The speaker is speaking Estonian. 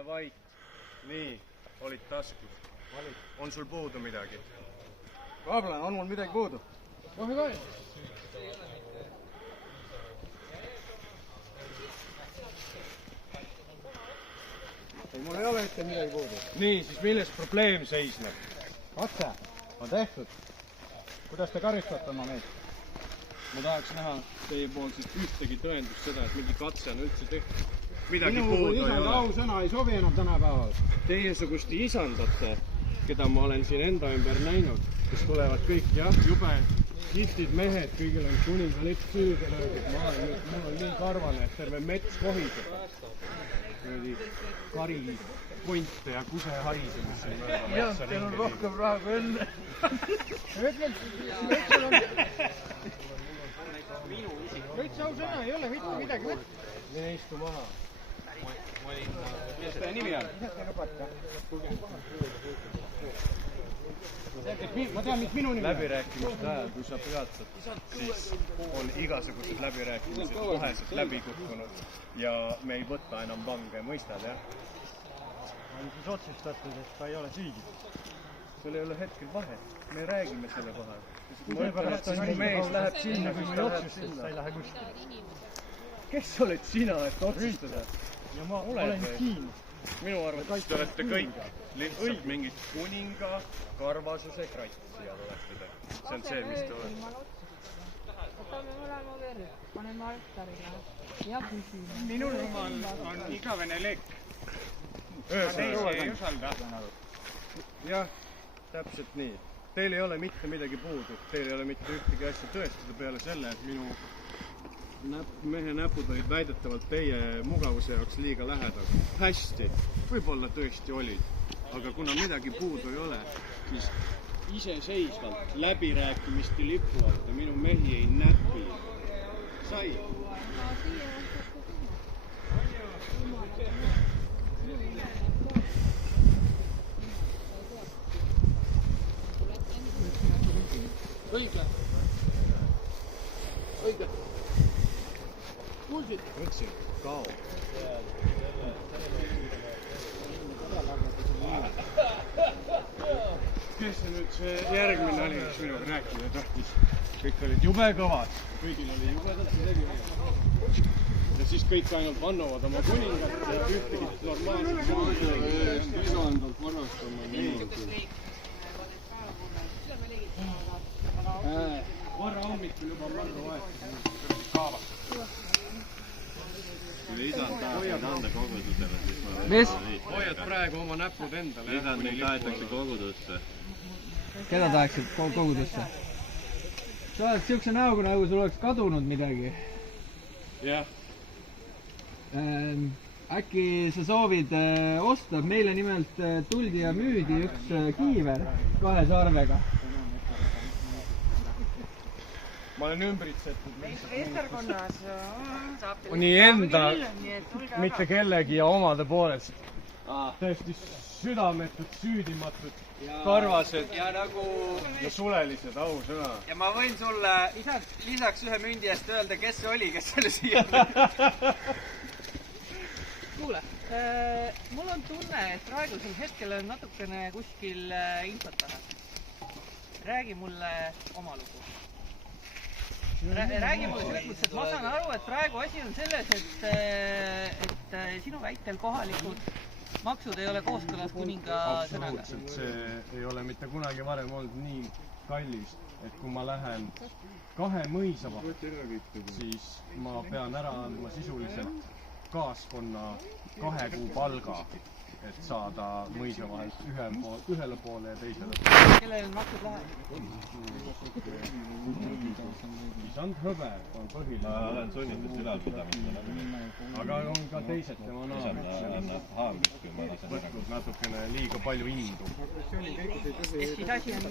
ole vait. Nii, olid taskus. On sul puudu midagi? Kaabla, on mul midagi puudu? Kohe kai. Ei, mul ei ole ette midagi puudu. Nii, siis milles probleem seisneb? Katse on tehtud. Kuidas te karistate oma meest? Ma tahaks näha teie poolselt ühtegi tõendust seda, et mingi katse on üldse tehtud. Midagi Minu puudu ei isanda ole. ausõna ei sobi enam tänapäeval. Teiesugust isandate, keda ma olen siin enda ümber näinud, kes tulevad kõik, jah, jube kihvtid mehed, kõigil on kuningalipp süüga löödud, mul on nii karvane, et terve mets kohiseb. Kari, ponte ja kuseharisid, mis siin mööda Jah, teil on rohkem raha kui enne. Võits ausõna ei ole mitte midagi võtta. Mine istu maha. Mis teie nimi on? Ma tean, mis minu nimi on. Läbirääkimiste ajal, kui sa peatsad, siis on igasugused läbirääkimised koheselt läbi kukkunud ja me ei võta enam vange, mõistad, jah? On siis otsustatud, et ta ei ole süüdi. Sul ei ole hetkel vahet, me räägime selle kohal. Ma ütlen, et siis mu mees läheb sinna, kui ta läheb sinna. Sa ei lähe kuskile. Kes oled sina, et otsustada? Ja ma olen siin. Minu arvates te olete kõik lihtsalt mingid kuninga karvasuse kratt siia olete te. See on see, mis te olete. Võtame mõlema verd, paneme altarile ja küsime. Minul on igavene lekk. Teisi ei usalda. Jah, täpselt nii. Teil ei ole mitte midagi puudu. Teil ei ole mitte ühtegi asja tõestada peale selle, et minu mehe näpud olid väidetavalt teie mugavuse jaoks liiga lähedal. Hästi, võib-olla tõesti olid. Aga kuna midagi puudu ei ole, siis iseseisvalt läbirääkimiste lipu alt ja minu mehi ei näpi. Sai? Õige. Õige. Kuulsid? Võtsin, kao. Kes see nüüd see järgmine oli, mis minuga rääkida tahtis? Kõik olid jube kõvad. Kõigil oli jubedalt midagi veel. Ja siis kõik ainult vannuvad oma kuningat ja ühtegi normaalselt isandalt varastama niimoodi. Varra hommikul juba marga vahetus. Kaavas. Kui isand tahab anda kogudusele, siis ma... Mis? Hoiad praegu oma näpud endale. Isand neid tahetakse kogudusse. Keda tahaksid kogudusse? Sa oled siukse näoga, nagu sul oleks kadunud midagi. Jah. Äkki sa soovid osta? Meile nimelt tuldi ja müüdi üks kiiver 2 sarvega. Ma olen ümbritsetud. Esterkonnas Nii enda, mitte kellegi ja omade poolest. Tõesti südametud, süüdimatud, karvased ja nagu... ja sulelised, ausõna. Ja ma võin sulle lisaks ühe mündi eest öelda, kes see oli, kes selle siia. Kuule, mul on tunne, et praegusel hetkel on natukene kuskil infot taha. Räägi mulle oma lugu. Räägi mulle selles mõttes, et ma saan aru, et praegu asi on selles, et sinu väitel kohalikud maksud ei ole kooskõlas kuninga sõnaga. Absoluutselt, see ei ole mitte kunagi varem olnud nii kallis, et kui ma lähen 2 mõisava, siis ma pean ära andma sisuliselt kaaskonna 2 kuu palga, et saada mõisa vahelt ühele poole ja teisele. Kellele maksud läheb? Isand Hõbe on põhiline. Ma olen sunnitud ülalpidamisele. Aga on ka teised tema Isand annab haamrit, kui ma lasen ära. võtnud natukene liiga palju indu. Ehk siis asi on